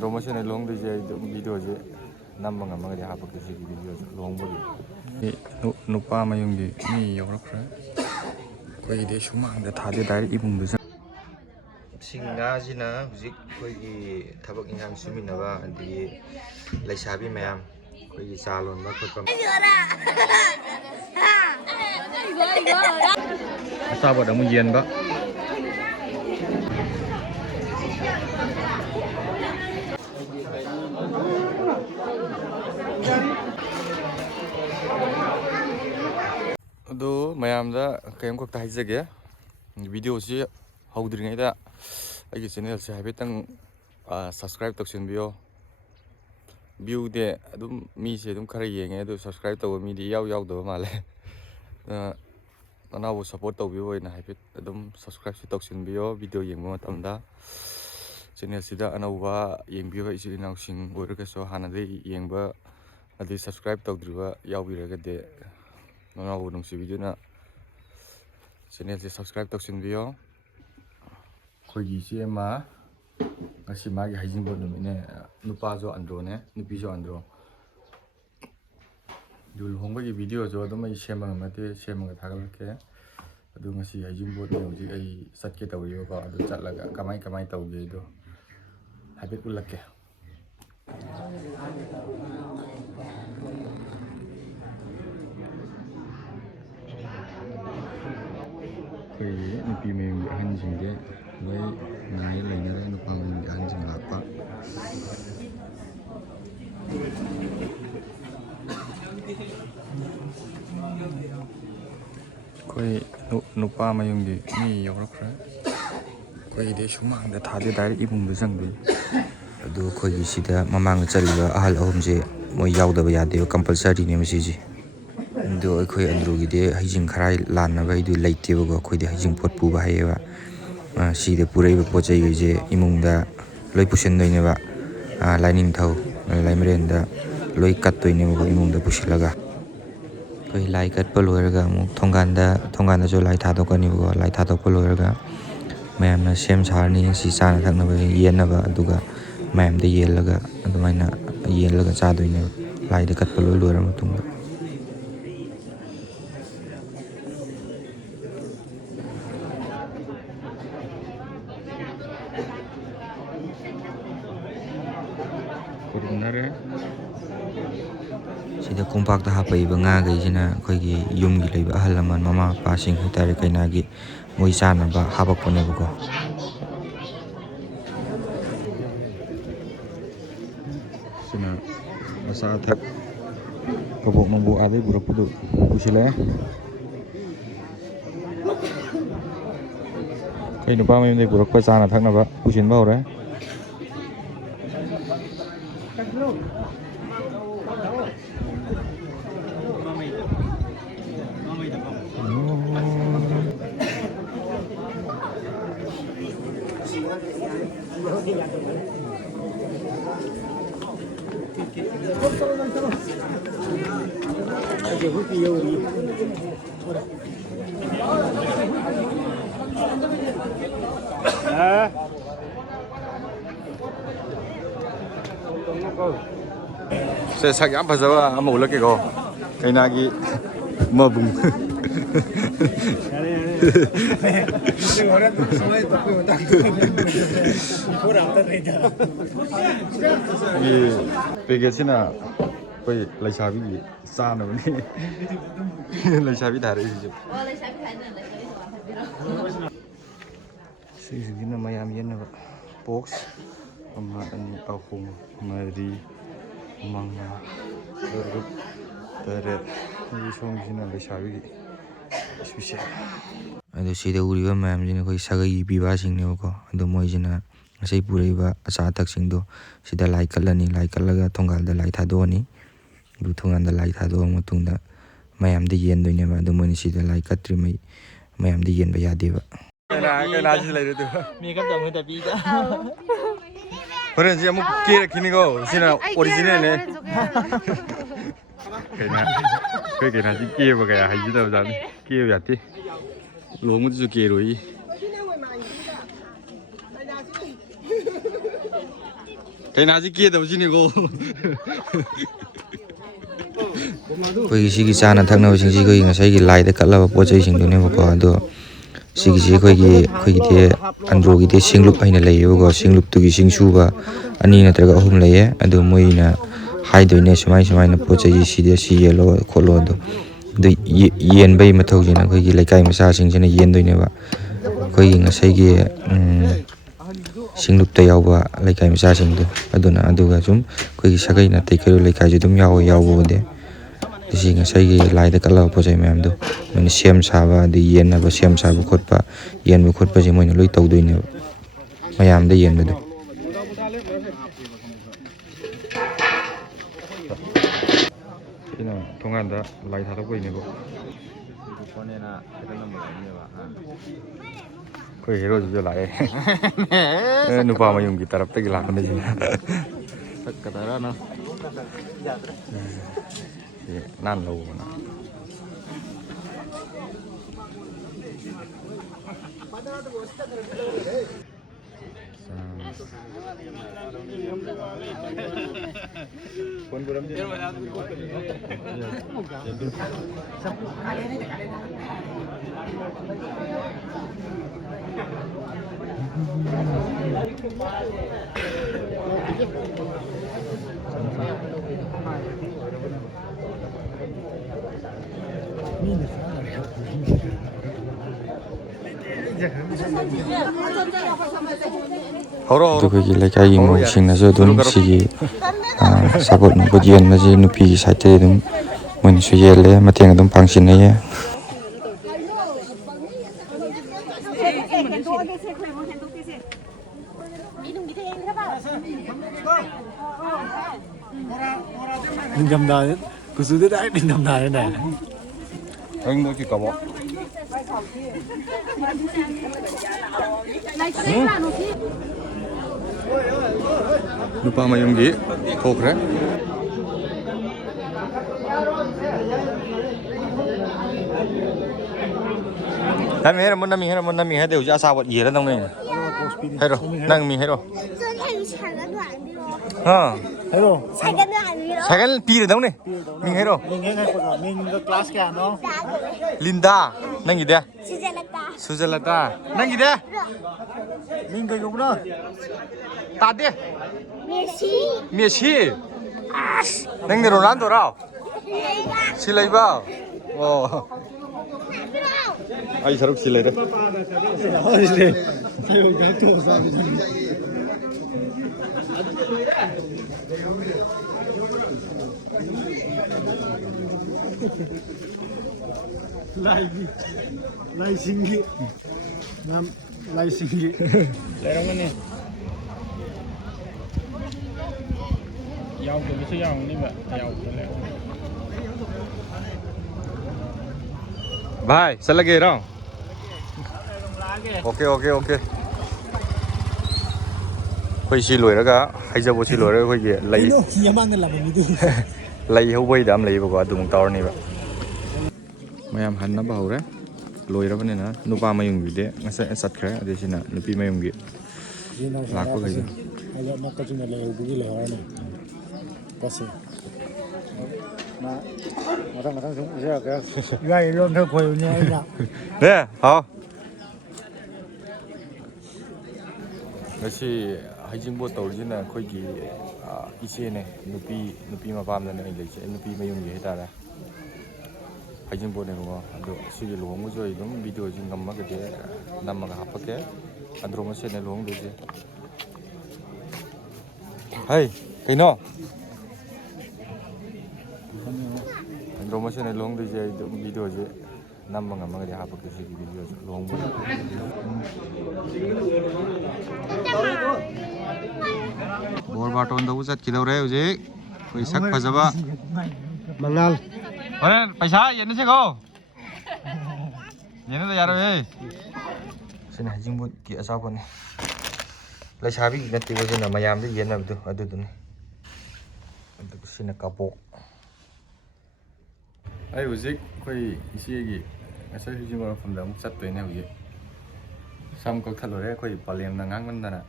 로모션에 롱드제 비디오제 남방 amagadi hapakki sigi video longbogi nupa mayungdi mi yawrakre koide shumangda thade direct ibungdu singazina huzik koigi thabak ingang suminaba andi laisabi mayam koigi salon ba khotpam asabot amu yen ba ado mayamda kayam kokta haijage video si hawdringaida aigi channel se haibetang subscribe toksinbiyo view de adum mi se adum khara yenge adu subscribe taw mi di yaw do male anawo support tawbiyo ina haibet adum subscribe si toksinbiyo video yengba matamda channel sida anawa yengbiyo isili nausing oiraga so hanade yengba adi subscribe tawdriba yawbiraga de anawo nungsi video na channel se subscribe toksinbiyo koigi si ema ngasi magi haijingbo numine nupa jo andro ne nupi jo andro dul hongbagi video jo adum ai shema ngamate shema ga thagalke adu ngasi haijingbo ne hoji ai satke tawriyo ba adu chatlaga kamai tawge do habit ulakke koigi nupi me hanjingge loi ngai lainare nupa me hanjing lakpa koi nupa mayungdi mi yawrakre koi de shumangda thade direct ibungdu jangbi adu koi sida mamang chaliba ahal ahumje moi yawdaba yade compulsory ne masiji adu koi andrugi de haijing kharai lanna bai du leiteba go koi de haijing pot pu ba hayeba si de purai ba pochai ge imungda loi pusen doine ba lining thau laimrenda loi kat doine ba imungda pusilaga koi lai kat poloiraga mu thonganda jo lai thadokani ba lai thadok poloiraga mayamna sem sarni si chana thakna ba yenna ba aduga mayam de yelaga adumaina yelaga cha doine lai de kat polo loira matung sida kompakta hapai banga gaisina koigi yumgi leiba ahal laman mama pasing hitare kainagi moi sana ba habakone bugo sina asa thak kobok mambu ade burakpudu pusile kai nupa mai de burakpa sana thakna ba pusin ba hore sẽ sắc áp vào giờ mà một cái go cái nào cái mơ bùng cái cái xin à bây lấy chả bị xa nữa đi lấy chả bị thải đấy chứ sử dụng cái này mà em box mà anh ao khung mà đi mang rồi rồi đi xong thì là lấy chả bị special ado sida uriba mayam jina koi sagai biba sing ne ko ado moi jina sei puraiba acha tak sing do sida lai kalani lai kalaga thongal da lai thado ni du thongan da lai thado matung da mayam de yen do ne ba ado moi sida lai katri mai mayam de yen ba ya de ba cái na ji lai do mi kam da mo da bi da horen ji amu ke kini go sina original ne cái na ji ke ba ga hai ji da ba ni ke ya ti lỗ một chút kia rồi ꯀꯩꯅꯥꯁꯤ ꯀꯦꯗꯕꯁꯤꯅꯤꯀꯣ ꯑꯩꯈꯣꯏꯒꯤ ꯁꯤꯒꯤ ꯆꯥꯅ ꯊꯛꯅꯕꯁꯤꯡꯁꯤ ꯑꯩꯈꯣꯏꯒꯤ ꯉꯁꯥꯏꯒꯤ ꯂꯥꯏꯗ ꯀꯠꯂꯕ ꯄꯣꯠ ꯆꯩꯁꯤꯡꯗꯨꯅꯦꯕꯀꯣ ꯑꯗꯣ ꯁꯤꯒꯤꯁꯤ ꯑꯩꯈꯣꯏꯒꯤꯗꯤ ꯑꯟꯗ꯭ꯔꯣꯒꯤꯗꯤ ꯁꯤꯡꯂꯨꯞ ꯍꯥꯏꯅ ꯂꯩꯌꯦꯕꯀꯣ ꯁꯤꯡꯂꯨꯞꯇꯨꯒꯤ ꯁꯤꯡ ꯁꯨꯕ 2 ꯅꯠꯇ꯭ꯔꯒ 3 ꯂꯩꯌꯦ ꯑꯗꯨ ꯃꯣꯏꯅ ꯍꯥꯏꯗꯣꯏꯅꯦ ꯁꯨꯃꯥꯏꯅ ꯄꯣꯠ ꯆꯩ ꯁꯤꯗ ꯁꯤ ꯌꯦꯜꯂꯣ ꯈꯣꯠꯂꯣ ꯑꯗꯣ ꯌꯦꯟꯕꯒꯤ ꯃꯊꯧꯁꯤꯅ ꯑꯩꯈꯣꯏꯒꯤ ꯂꯩꯀꯥꯏ ꯃꯆꯥꯁꯤꯡꯁꯤꯅ ꯌꯦꯟꯗꯣꯏꯅꯦꯕ ꯑꯩꯈꯣꯏꯒꯤ ꯉꯁꯥꯏꯒꯤ ꯁꯤꯡꯂꯨꯞꯇ ꯌꯥꯎꯕ ꯂꯩꯀꯥꯏ ꯃꯆꯥꯁꯤꯡꯗꯣ ꯑꯗꯨꯒ ꯁꯨꯝ ꯑꯩꯈꯣꯏꯒꯤ ꯁꯥꯒꯩ ꯅꯥꯇꯩ ꯀꯩꯔꯣꯏ ꯂꯩꯀꯥꯏꯁꯨ ꯑꯗꯨꯝ ꯌꯥꯎꯕꯕꯨꯗꯤ ꯁꯤ ꯉꯁꯥꯏꯒꯤ ꯂꯥꯏꯗ ꯀꯠꯂꯕ ꯄꯣꯠ ꯆꯩ ꯃꯌꯥꯝꯗꯣ ꯃꯣꯏꯅ ꯁꯦꯝ ꯁꯥꯕ ꯑꯗꯩ ꯌꯦꯟꯅꯕ ꯁꯦꯝ ꯁꯥꯕ ꯈꯣꯠꯄ ꯌꯦꯟꯕ ꯈꯣꯠꯄꯁꯦ ꯃꯣꯏꯅ ꯂꯣꯏ ꯇꯧꯗꯣꯏꯅꯦꯕ ꯃꯌꯥꯝꯗ ꯌꯦꯟꯕꯗꯣ ꯁꯤꯅ ꯊꯣꯡꯒꯥꯟꯗ ꯂꯥꯏ ꯊꯥꯗꯣꯛꯄꯩꯅꯦꯕ ꯑꯩꯈꯣꯏ ꯍꯦꯔꯣꯁꯤꯁꯨ ꯂꯥꯛꯑꯦ ꯅꯨꯄꯥ ꯃꯌꯨꯝꯒꯤ ꯇꯔꯞꯇꯒꯤ ꯂꯥꯛꯄꯅꯦ ꯁꯤꯅ ꯆꯠꯀꯗꯔꯅ ꯅꯥꯟ ꯂꯧꯕꯅ ꯑꯩꯈꯣꯏꯒꯤ ꯂꯩꯀꯥꯏꯒꯤ ꯃꯧꯁꯤꯡꯅꯁꯨ ꯑꯗꯨꯝ ꯁꯤꯒꯤ ꯑꯆꯥꯄꯣꯠ ꯅꯨꯡꯄꯣꯠ ꯌꯦꯟꯕꯁꯤ ꯅꯨꯄꯤꯒꯤ ꯁꯥꯏꯠꯇꯒꯤ ꯑꯗꯨꯝ ꯃꯣꯏꯅꯁꯨ ꯌꯦꯜꯂꯦ ꯃꯇꯦꯡ ꯑꯗꯨꯝ ꯄꯥꯡꯁꯤꯟꯅꯩꯌꯦ ꯅꯤꯡꯊꯝꯊꯥ ꯀꯨꯆꯨꯗꯤ ꯗꯥꯏꯔꯦꯛ ꯅꯤꯡꯊꯝꯊꯥꯅꯦ 누파 마용기 토크래 남이 해라 뭐 남이 해야 돼 우지 아사버 이해라 동네 해로 낭미 해로 어 해로 사간 비르 동네 밍 해로 ꯃꯤꯡꯗ ꯀ꯭ꯂꯥꯁ ꯀꯌꯥꯅꯣ 린다 낭이데 수젤라다 낭이데 ꯃꯤꯡ ꯀꯩ ꯀꯧꯕꯅꯣ 따데 메시 낭네 로난도라 실라이바 어 아이 저렇게 실라이래 라이싱기 남 라이싱기 Lerongan Yau ke bisa yang ni mbak, yau ke le. भाई चल लगे रहा ओके कोई सी लोरगा हाइजबो सी लोरगा कोई लई ꯌꯥꯃꯥꯡꯗ ꯂꯥꯛꯕꯅꯤꯗꯨ लई हौबैदा अम लईबको अदुम तावरनीबा मयाम हन्नबा हौरे लोइरबनेना नुपा मयुंगीदे ngasa चटखरे अदेसिना नुपी मयुंगी लाखो गई ꯑꯗꯣ ꯅꯛꯄꯁꯤꯡꯅ ꯂꯩꯍꯧꯕꯒꯤ ꯂꯩꯍꯧꯔꯅꯤ ꯄꯣꯠꯁꯦ ꯃꯊꯪ ꯁꯨꯝ ꯏꯁꯩꯔꯛꯀꯦ ꯏꯕꯥꯏ ꯂꯣꯟ ꯈꯔ ꯈꯣꯏꯕꯅꯦ ꯑꯩꯅ 네 하오 ngasi 하이징보 तौरजिना ꯑꯩꯈꯣꯏꯒꯤ 이제네 누피 마밤ꯗꯅ ꯑꯩ ꯂꯩꯁꯦ 누피 ꯃꯌꯨꯝꯒꯤ ꯍꯥꯏꯇꯥꯔꯦ 하이징보네고 ꯑꯗꯣ ꯁꯤꯒꯤ ꯂꯨꯍꯣꯡꯕꯁꯨ ꯑꯩ ꯑꯗꯨꯝ ꯚꯤꯗꯤꯑꯣꯁꯤ ꯉꯝꯃꯒꯗꯤ ꯅꯝꯃꯒ ꯍꯥꯞꯄꯛꯀꯦ ꯑꯟꯗ꯭ꯔꯣ ꯃꯁꯦꯟꯅ ꯂꯨꯍꯣꯡꯗꯣꯏꯁꯦ ꯍꯩ ꯀꯩꯅꯣ ꯑꯟꯗ꯭ꯔꯣ ꯃꯁꯦꯟꯅ ꯂꯨꯍꯣꯡꯗꯣꯏꯁꯦ ꯑꯩ ꯑꯗꯨꯝ ꯚꯤꯗꯤꯑꯣꯁꯤ ꯅꯝꯕ ꯉꯝꯃꯒꯗꯤ ꯍꯥꯞꯄꯛꯀꯦ ꯁꯤꯒꯤ ꯚꯤꯗꯤꯑꯣꯁꯤ ꯂꯨꯍꯣꯡꯕ ꯕꯣꯔ ꯕꯥꯔꯇꯣꯟꯗꯕꯨ ꯆꯠꯈꯤꯗꯧꯔꯦ ꯍꯧꯖꯤꯛ ꯑꯩꯈꯣꯏ ꯁꯛ ꯐꯖꯕ ꯃꯉꯥꯜ ꯍꯣꯔꯦꯟ ꯄꯩꯁꯥ ꯌꯦꯟꯅꯁꯤꯀꯣ ꯌꯦꯟꯅꯗ ꯌꯥꯔꯣꯏꯍꯦ ꯁꯤꯅ ꯍꯩꯖꯤꯡꯄꯣꯠꯀꯤ ꯑꯆꯥꯄꯣꯠꯅꯤ ꯂꯩꯁꯥꯕꯤꯒꯤ ꯅꯠꯇꯦꯀꯣ ꯁꯤꯅ ꯃꯌꯥꯝꯗ ꯌꯦꯟꯅꯕꯗꯣ ꯑꯗꯨꯗꯨꯅꯤ ꯑꯗꯨꯒ ꯁꯤꯅ ꯀꯥꯕꯣꯛ ꯑꯩ ꯍꯧꯖꯤꯛ ꯑꯩꯈꯣꯏ ꯏꯆꯦꯒꯤ ꯉꯁꯥꯏ ꯍꯩꯖꯤꯡꯄꯣꯠ ꯃꯐꯝꯗ ꯑꯃꯨꯛ ꯆꯠꯇꯣꯏꯅꯦ ꯍꯧꯖꯤꯛ ꯁꯝ ꯀꯛꯊꯠꯂꯨꯔꯦ ꯑꯩꯈꯣꯏ ꯄꯂꯦꯝꯅ ꯉꯥꯡꯃꯟꯗꯅ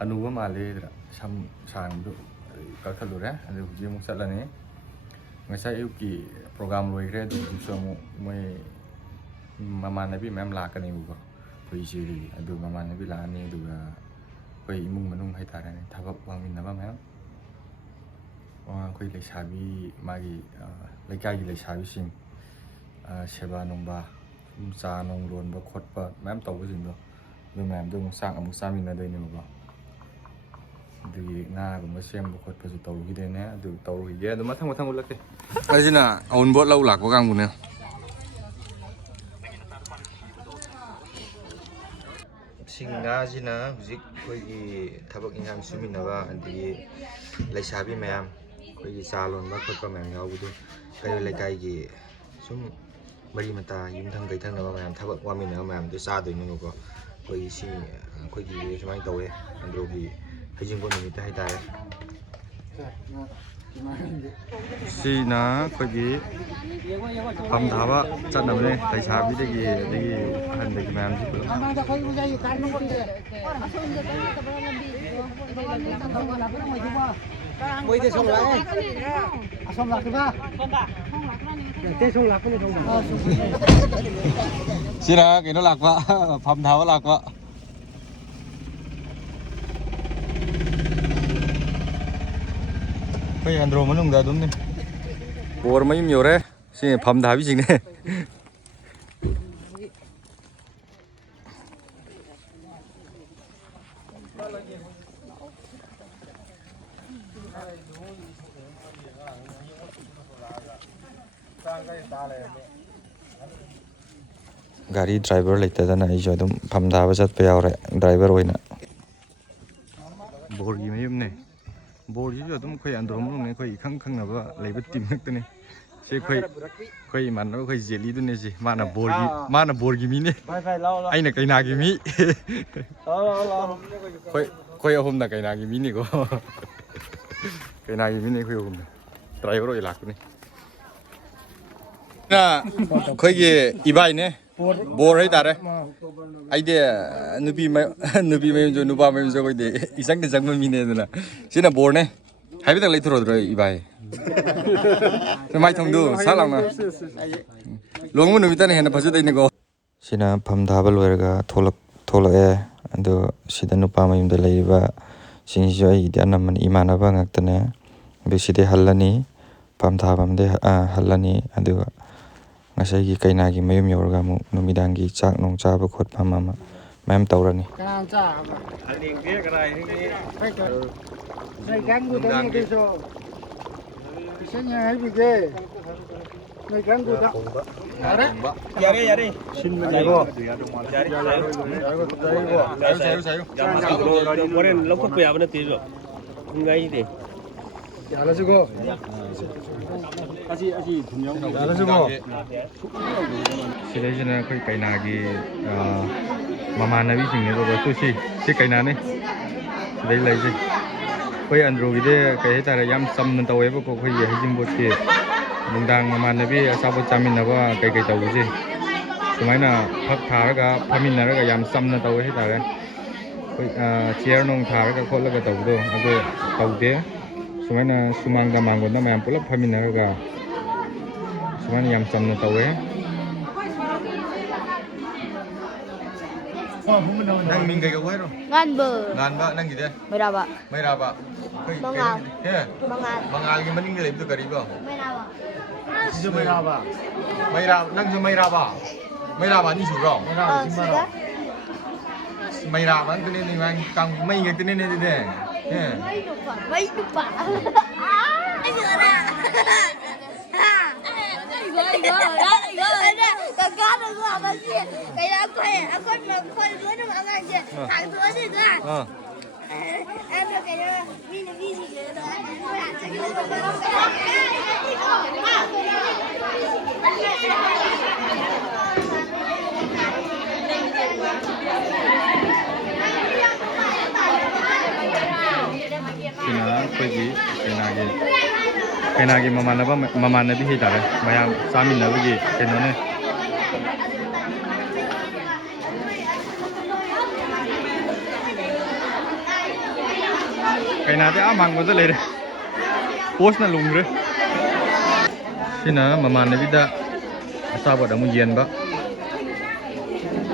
ꯍꯅꯨꯕ ꯃꯥꯜꯂꯦꯗ꯭ꯔꯥ ꯁꯝ ꯁꯥꯡꯕꯗꯣ ꯀꯛꯊꯠꯂꯨꯔꯦ ꯑꯗꯨ ꯍꯧꯖꯤꯛ ꯑꯃꯨꯛ ꯆꯠꯂꯅꯤ ꯉꯁꯥꯏ ꯑꯌꯨꯛꯀꯤ ꯄ꯭ꯔꯣꯒ꯭ꯔꯥꯝ ꯂꯣꯏꯈ꯭ꯔꯦ ꯑꯗꯨ ꯍꯧꯖꯤꯛꯁꯨ ꯑꯃꯨꯛ ꯃꯣꯏ ꯃꯃꯥꯟꯅꯕꯤ ꯃꯌꯥꯝ ꯂꯥꯛꯀꯅꯦꯕꯀꯣ ꯑꯩꯈꯣꯏ ꯏꯆꯦꯗꯒꯤ ꯑꯗꯨ ꯃꯃꯥꯟꯅꯕꯤ ꯂꯥꯛꯑꯅꯤ ꯑꯗꯨꯒ ꯑꯩꯈꯣꯏ ꯏꯃꯨꯡ ꯃꯅꯨꯡ ꯍꯥꯏꯇꯥꯔꯦꯅꯦ ꯊꯕꯛ ꯋꯥꯡꯃꯤꯟꯅꯕ ꯃꯌꯥꯝ ꯑꯩꯈꯣꯏ ꯂꯩꯁꯥꯕꯤ ꯃꯥꯒꯤ ꯂꯩꯀꯥꯏꯒꯤ ꯂꯩꯁꯥꯕꯤꯁꯤꯡ ꯁꯦꯕꯥ ꯅꯨꯡꯕꯥ ꯆꯥ ꯅꯨꯡ ꯂꯣꯟꯕ ꯈꯣꯠꯄ ꯃꯌꯥꯝ ꯇꯧꯕꯁꯤꯡꯗꯣ ꯑꯗꯨ ꯃꯌꯥꯝꯗꯣ ꯑꯃꯨꯛ ꯆꯥꯛ ꯑꯃꯨꯛ ꯆꯥꯃꯤꯟꯅꯗꯣꯏꯅꯦꯕꯀꯣ ꯑꯗꯨꯒꯤ ꯉꯥꯒꯨꯝꯕ ꯁꯦꯝꯕ ꯈꯣꯠꯄꯁꯨ ꯇꯧꯈꯤꯗꯣꯏꯅꯦ ꯑꯗꯨ ꯇꯧꯔꯨꯈꯤꯒꯦ ꯑꯗꯨ ꯃꯊꯪ ꯎꯠꯂꯛꯀꯦ ꯑꯁꯤꯅ ꯑꯎꯟꯕꯣꯠ ꯂꯧ ꯂꯥꯛꯄ ꯀꯥꯡꯕꯨꯅꯦ ꯁꯤꯡꯉꯥꯁꯤꯅ ꯍꯧꯖꯤꯛ ꯑꯩꯈꯣꯏꯒꯤ ꯊꯕꯛ ꯏꯟꯈꯥꯡ ꯁꯨꯃꯤꯟꯅꯕ ꯑꯗꯒꯤ ꯂꯩꯁꯥꯕꯤ ꯃꯌꯥꯝ ꯑꯩꯈꯣꯏꯒꯤ ꯆꯥ ꯂꯣꯟꯕ ꯈꯣꯠꯄ ꯃꯌꯥꯝ ꯌꯥꯎꯕꯗꯣ ꯀꯩꯔꯣꯜ ꯂꯩꯀꯥꯏꯒꯤ ꯁꯨꯝ ꯃꯔꯤ ꯃꯇꯥ ꯌꯨꯝꯊꯪ ꯀꯩꯊꯪꯅꯕ ꯃꯌꯥꯝ ꯊꯕꯛ ꯋꯥꯃꯤꯟꯅꯕ ꯃꯌꯥꯝꯗꯣ ꯆꯥꯗꯣꯏꯅꯦꯕꯀꯣ ꯑꯩꯈꯣꯏꯒꯤ ꯁꯤ ꯑꯩꯈꯣꯏꯒꯤ ꯁꯨꯃꯥꯏꯅ ꯇꯧꯋꯦ ꯑꯟꯗ꯭ꯔꯣꯒꯤ ꯍꯩꯖꯤꯡꯄꯣꯠ ꯅꯨꯃꯤꯠꯇ ꯍꯥꯏꯇꯥꯔꯦ ꯁꯤꯅ ꯑꯩꯈꯣꯏꯒꯤ ꯐꯝ ꯊꯥꯕ ꯆꯠꯅꯕꯅꯦ ꯂꯩꯁꯥꯕꯤꯗꯒꯤ ꯑꯗꯒꯤ ꯑꯍꯟꯗꯒꯤ ꯃꯌꯥꯝꯁꯤ ꯁꯤꯅ ꯀꯩꯅꯣ ꯂꯥꯛꯄ ꯐꯝ ꯊꯥꯕ ꯂꯥꯛꯄ ꯑꯩꯈꯣꯏ ꯑꯟꯗ꯭ꯔꯣ ꯃꯅꯨꯡꯗ ꯑꯗꯨꯝꯅꯦ ꯕꯣꯔ ꯃꯌꯨꯝ ꯌꯧꯔꯦ ꯁꯤ ꯐꯝ ꯊꯥꯕꯤꯁꯤꯡꯅꯦ ꯒꯥꯔꯤ ꯗ꯭ꯔꯥꯏꯚꯔ ꯂꯩꯇꯗꯅ ꯑꯩꯁꯨ ꯑꯗꯨꯝ ꯐꯝ ꯊꯥꯕ ꯆꯠꯄ ꯌꯥꯎꯔꯦ ꯗ꯭ꯔꯥꯏꯚꯔ ꯑꯣꯏꯅ ꯕꯣꯔꯒꯤ ꯃꯌꯨꯝꯅꯦ ꯕꯣꯔꯁꯤꯁꯨ ꯑꯗꯨꯝ ꯑꯩꯈꯣꯏ ꯑꯟꯗ꯭ꯔꯣ ꯃꯅꯨꯡꯗ ꯑꯩꯈꯣꯏ ꯏꯈꯪ ꯈꯪꯅꯕ ꯂꯩꯕ ꯇꯤꯝ ꯉꯥꯛꯇꯅꯤ ꯁꯤ ꯑꯩꯈꯣꯏ ꯏꯃꯥꯟꯅꯕ ꯑꯩꯈꯣꯏ ꯖꯦꯂꯤꯗꯨꯅꯦ ꯁꯤ ꯃꯥꯅ ꯕꯣꯔꯒꯤ ꯃꯤꯅꯦ ꯑꯩꯅ ꯀꯩꯅꯥꯒꯤ ꯃꯤ ꯑꯩꯈꯣই ꯑꯍꯨꯝꯅ ꯀꯩꯅꯥꯒꯤ ꯃꯤꯅꯤꯀꯣ ꯀꯩꯅꯥꯒꯤ ꯃꯤꯅꯤ ꯑꯩꯈꯣꯏ ꯑꯍꯨꯝꯅ ꯗ꯭ꯔꯥꯏꯚꯔ ꯑꯣꯏ ꯂꯥꯛꯄꯅꯤ ꯑꯩꯈꯣꯏꯒꯤ ꯏꯕꯥꯏꯅꯦ ꯕꯣꯔ ꯍꯥꯏꯇꯥꯔꯦ ꯑꯩꯗꯤ ꯅꯨꯄꯤ ꯃꯌꯨꯝꯁꯨ ꯅꯨꯄꯥ ꯃꯌꯨꯝꯁꯨ ꯑꯩꯈꯣꯏꯗꯤ ꯏꯆꯪꯗ ꯆꯪꯕ ꯃꯤꯅꯦ ꯑꯗꯨꯅ ꯁꯤꯅ ꯕꯣꯔꯅꯦ ꯍꯥꯏꯐꯦꯠꯇꯪ ꯂꯩꯊꯣꯔꯛꯗ꯭ꯔꯣ ꯏꯕꯥꯏ ꯃꯥꯏꯊꯣꯡꯗꯨ ꯁꯥꯛ ꯂꯥꯎꯅ ꯂꯨꯍꯣꯡꯕ ꯅꯨꯃꯤꯠꯇꯅ ꯍꯦꯟꯅ ꯐꯖꯗꯣꯏꯅꯤꯀꯣ ꯁꯤꯅ ꯐꯝ ꯊꯥꯕ ꯂꯣꯏꯔꯒ ꯊꯣꯛꯂꯛꯑꯦ ꯑꯗꯣ ꯁꯤꯗ ꯅꯨꯄꯥ ꯃꯌꯨꯝꯗ ꯂꯩꯔꯤꯕ ꯁꯤꯡꯁꯤꯁꯨ ꯑꯩꯒꯤꯗꯤ ꯑꯅꯝꯕꯅ ꯏꯃꯥꯟꯅꯕ ꯉꯥꯛꯇꯅꯦ ꯑꯗꯨ ꯁꯤꯗꯩ ꯍꯜꯂꯅꯤ ꯐꯝ ꯊꯥꯐꯝꯗꯩ ꯍꯜꯂꯅꯤ ꯑꯗꯨꯒ ꯉꯁꯥꯏꯒꯤ ꯀꯩꯅꯥꯒꯤ ꯃꯌꯨꯝ ꯌꯧꯔꯒ ꯑꯃꯨꯛ ꯅꯨꯃꯤꯗꯥꯡꯒꯤ ꯆꯥꯛ ꯅꯨꯡ ꯆꯥꯕ ꯈꯣꯠꯄ ꯑꯃ ꯃꯌꯥꯝ ꯇꯧꯔꯅꯤ ꯍꯣꯔꯦꯟ ꯂꯧꯈꯠꯄ ꯌꯥꯕ ꯅꯠꯇꯦꯁꯨ ꯄꯨꯡꯒꯥꯏꯁꯤꯗꯤ ꯌꯥꯔꯁꯤꯀꯣ ꯁꯤꯗꯩꯁꯤꯅ ꯑꯩꯈꯣই ꯀꯩꯅꯥꯒꯤ ꯃꯃꯥꯟꯅꯕꯤꯁꯤꯡꯅꯦꯕꯀꯣ ꯁꯤ ꯀꯩꯅꯥꯅꯤ ꯁꯤꯗꯩ ꯂꯩꯁꯦ ꯑꯩꯈꯣꯏ ꯑꯟꯗ꯭ꯔꯣꯒꯤꯗꯤ ꯀꯩ ꯍꯥꯏꯇꯥꯔꯦ ꯌꯥꯝ ꯆꯝꯅ ꯇꯧꯋꯦꯕꯀꯣ ꯑꯩꯈꯣꯏꯒꯤ ꯍꯩꯖꯤꯡꯄꯣꯠꯀꯤ ꯅꯨꯡꯗꯥꯡ ꯃꯃꯥꯟꯅꯕꯤ ꯑꯆꯥꯄꯣꯠ ꯆꯥꯃꯤꯟꯅꯕ ꯀꯩꯀꯩ ꯇꯧꯕꯁꯦ ꯁꯨꯃꯥꯏꯅ ꯐꯛ ꯊꯥꯔꯒ ꯐꯝꯃꯤꯟꯅꯔꯒ ꯌꯥꯝ ꯆꯝꯅ ꯇꯧꯋꯦ ꯍꯥꯏꯇꯥꯔꯦ ꯑꯩꯈꯣꯏ ꯆꯤꯌꯔ ꯅꯨꯡ ꯊꯥꯔꯒ ꯈꯣꯠꯂꯒ ꯇꯧꯕꯗꯣ ꯑꯗꯨ ꯇꯧꯗꯦ ꯁꯨꯃꯥꯏꯅ ꯁꯨꯃꯥꯡꯗ ꯃꯥꯡꯒꯣꯟꯗ ꯃꯌꯥꯝ ꯄꯨꯂꯞ ꯐꯝꯃꯤꯟꯅꯔꯒ ꯁꯨꯃꯥꯏꯅ ꯌꯥꯝ ꯆꯝꯅ ꯇꯧꯋꯦ ꯅꯪ ꯃꯤꯡ ꯀꯩ ꯀꯧ ꯍꯥꯏꯔꯣ ꯉꯥꯟꯕ ꯅꯪꯒꯤꯗꯤ ꯃꯩꯔꯥꯕ ꯃꯉꯥꯜꯒꯤ ꯃꯅꯤꯡꯗ ꯂꯩꯕꯗꯣ ꯀꯔꯤꯕꯣ ꯅꯪꯁꯨ ꯃꯩꯔꯥꯕ ꯑꯅꯤ ꯁꯨꯕ꯭ꯔꯣ ꯃꯩꯔꯥꯕ ꯉꯥꯛꯇꯅꯦ ꯃꯩ ꯉꯥꯛꯇꯅꯦ ꯑꯗꯨꯗꯤ Mấy chục bạc. Anh gỡ nè. Anh gỡ rồi đó, anh gỡ rồi đó. Còn cá nó gỡ mà gì? Cái đó quay mà quay dưới nó mà ăn gì? Thằng dưới gì nữa? Em được cái đó, vì gì nữa đó? Tôi ăn cho cái đó. sina ꯑꯩꯈꯣꯏꯒꯤ ꯀꯩꯅꯥꯒꯤ ꯃꯃꯥꯟꯅꯕꯤ ꯍꯥꯏꯇꯥꯔꯦ ꯃꯌꯥꯝ ꯆꯥꯃꯤꯟꯅꯕꯒꯤ ꯀꯩꯅꯣꯅꯦ cái nào thì áo măng còn rất lấy đấy post là lùng đấy xin nào mà màn này biết đã sao bọn đang muốn yên bác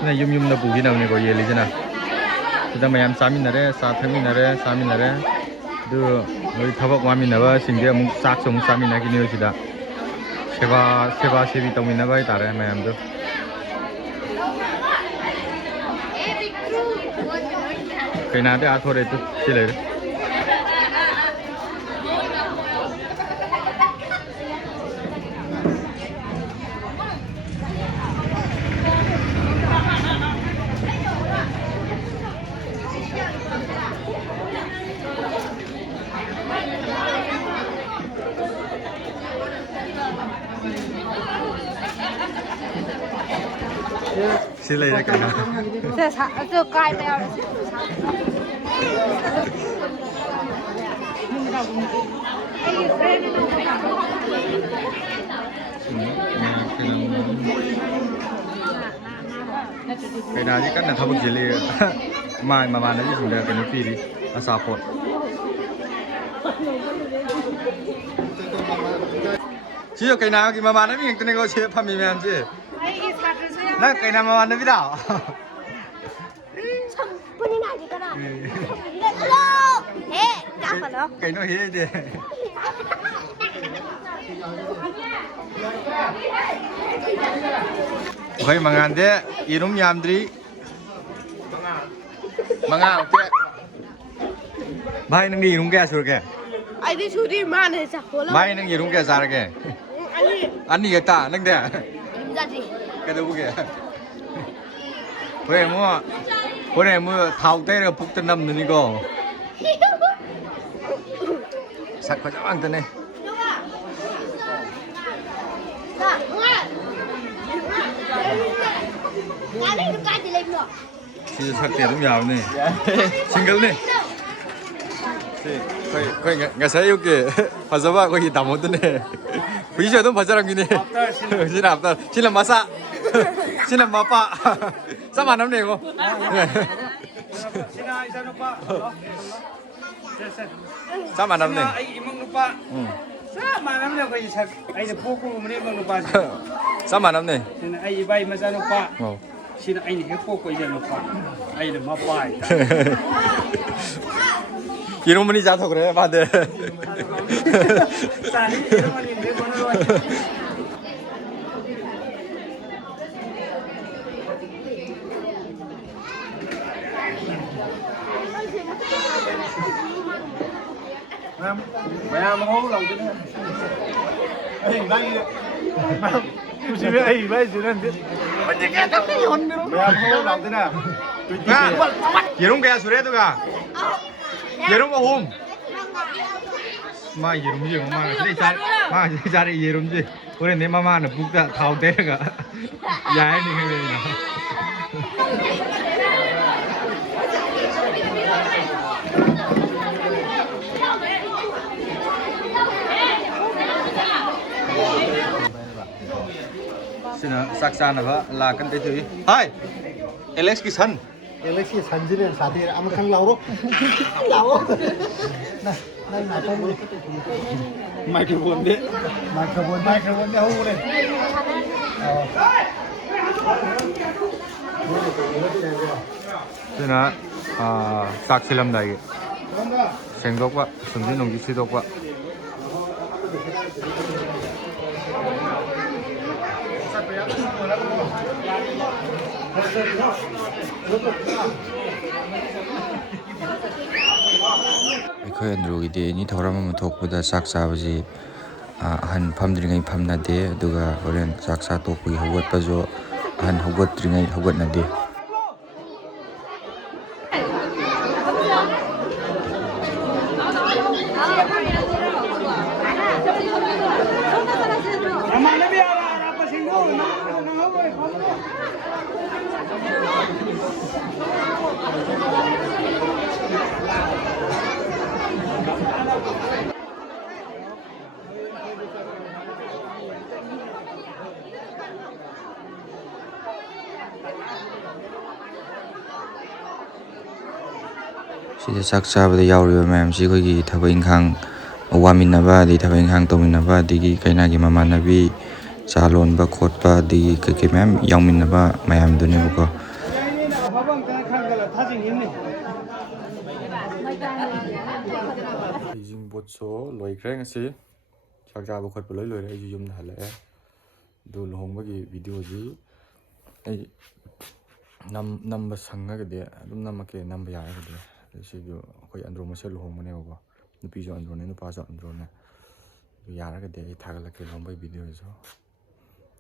này yum là bù khi nào này có yên lý thế nào kita mayam samin nare sathami nare samin nare đưa người thabak wamin naba singge muk sak song samin na kini sida seva sevi tomin naba itare mayam do cái nào thì thôi đấy tu chỉ lấy đấy xin lấy ra cái nào Giờ cài mèo cái nào thì cắt là thao bực gì liền mai mà nó chỉ dùng để cái nước phi đi asa pot chỉ có cái nào thì mà nó mình cái này có chế phạm mình làm chứ nè cái nào mà nó biết đâu 분이 나니까 hello 해 까봐요 cái nó hết đi vậy mà ngàn thế 이름 냠들이 망아 어때 바이는 게 이름 게 저렇게 아이디 줄이 많아 자꾸로 바이는 이름 게 잘게 아니 이겼다 능데 임자지 cái đâu kìa bữa mua tháo tay rồi phục tân năm nữa đi cô sạch có chắc ăn tên này chị sạch tiền đúng giàu này single này 거의 nga 이렇게 봐서봐 거기 다 못드네 비셔도 봐서랑이네 신랑 앞다 신랑 마사 신랑 마빠 싸만 남네 이거 싸만 남네 Sama nam le ko isa ai de poko mo ne bang lupa 싸만 남네 sina ai bai ma sa lupa 어 sina ai ni he poko ida lupa ai de ma pai 이런 분이 자서 그래 맞네 sa ni ro ni de bono ro mẹ mà hô lòng chứ nữa ấy đây mà tôi chỉ biết ấy bây giờ nên mình chỉ nghe cái hồn nữa mẹ mà hô lòng thế nào 이런 거야 수레도가 이런 거 홈. 마 이름지 엄마 마 자리 이름지 우리 내 마마는 북다 타오 데가 야이 니가 Sina saksana ba la kan te thui hai Alex ki san Alexi 산지는 사실 아무 칸 나오로 나오 나 microphone de 마이크로폰 내 호우래 Sina sak silam dai sengdok wa sungji nongji sidok wa ꯑꯩꯈꯣꯏ ꯑꯟꯗ꯭ꯔꯣꯒꯤꯗꯤ ꯑꯦꯅꯤ ꯊꯧꯔꯝ ꯑꯃ ꯊꯣꯛꯄꯗ ꯆꯥꯛ ꯆꯥꯕꯁꯤ ꯑꯍꯟ ꯐꯝꯗ꯭ꯔꯤꯉꯩ ꯐꯝꯅꯗꯦ ꯑꯗꯨꯒ ꯍꯣꯔꯦꯟ ꯆꯥꯛ ꯆꯥ ꯇꯣꯛꯄꯒꯤ ꯍꯧꯒꯠꯄꯁꯨ ꯑꯍꯟ ꯍꯧꯒꯠꯇ꯭ꯔꯤꯉꯩ ꯍꯧꯒꯠꯅꯗꯦ ꯁꯤꯗ ꯆꯥꯛ ꯆꯥꯕꯗ ꯌꯥꯎꯔꯤꯕ ꯃꯌꯥꯝꯁꯤ ꯑꯩꯈꯣꯏꯒꯤ ꯊꯕꯛ ꯏꯪꯈꯥꯡ ꯋꯥꯃꯤꯟꯅꯕ ꯑꯗꯩ ꯊꯕꯛ ꯏꯪꯈꯥꯡ ꯇꯧꯃꯤꯟꯅꯕ ꯑꯗꯒꯤ ꯀꯩꯅꯥꯒꯤ ꯃꯃꯥꯟꯅꯕꯤ ꯆꯥ ꯂꯣꯟꯕ ꯈꯣꯠꯄ ꯑꯗꯒꯤ ꯀꯩꯀꯩ ꯃꯌꯥꯝ ꯌꯥꯎꯃꯤꯟꯅꯕ ꯃꯌꯥꯝꯗꯨꯅꯦꯕꯀꯣ ꯍꯩꯖꯤꯡꯄꯣꯠꯁꯨ ꯂꯣꯏꯈ꯭ꯔꯦ ꯉꯁꯤ ꯆꯥꯛ ꯆꯥꯕ ꯈꯣꯠꯄ ꯂꯣꯏ ꯂꯣꯏꯔꯦ ꯑꯩꯁꯨ ꯌꯨꯝꯗ ꯍꯜꯂꯛꯑꯦ ꯑꯗꯨ ꯂꯨꯍꯣꯡꯕꯒꯤ ꯚꯤꯗꯤꯑꯣꯁꯤ ꯑꯩ ꯅꯝꯕ ꯁꯪꯉꯒꯗꯤ ꯑꯗꯨꯝ ꯅꯝꯃꯛꯀꯦ ꯅꯝꯕ ꯌꯥꯔꯒꯗꯤ ꯁꯤꯁꯨ ꯑꯩꯈꯣꯏ ꯑꯟꯗ꯭ꯔꯣ ꯃꯁꯦꯜ ꯂꯨꯍꯣꯡꯕꯅꯦꯕꯀꯣ ꯅꯨꯄꯤꯁꯨ ꯑꯟꯗ꯭ꯔꯣꯅꯦ ꯅꯨꯄꯥꯁꯨ ꯑꯟꯗ꯭ꯔꯣꯅꯦ ꯑꯗꯨ ꯌꯥꯔꯒꯗꯤ ꯑꯩ ꯊꯥꯒꯠꯂꯛꯀꯦ ꯂꯨꯍꯣꯡꯕꯒꯤ ꯚꯤꯗꯤꯑꯣꯁꯨ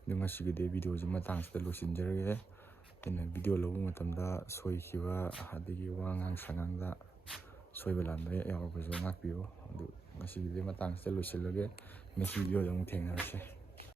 ꯑꯗꯨ ꯉꯁꯤꯒꯤꯗꯤ ꯚꯤꯗꯤꯑꯣꯁꯤ ꯃꯇꯥꯡꯁꯤꯗ ꯂꯣꯏꯁꯤꯟꯖꯔꯒꯦ ꯑꯩꯅ ꯚꯤꯗꯤꯑꯣ ꯂꯧꯕ ꯃꯇꯝꯗ ꯁꯣꯏꯈꯤꯕ ꯑꯗꯒꯤ ꯋꯥꯉꯥꯡ ꯁꯉꯥꯡꯗ ꯁꯣꯏꯕ ꯂꯥꯟꯕ ꯌꯥꯎꯔꯕꯁꯨ ꯉꯥꯛꯄꯤꯌꯨ ꯑꯗꯨ ꯉꯁꯤꯒꯤꯗꯤ ꯃꯇꯥꯡꯁꯤꯗ ꯂꯣꯏꯁꯤꯜꯂꯒꯦ ꯅꯦꯛꯁ ꯚꯤꯗꯤꯑꯣꯗ ꯑꯃꯨꯛ ꯊꯦꯡꯅꯔꯁꯤ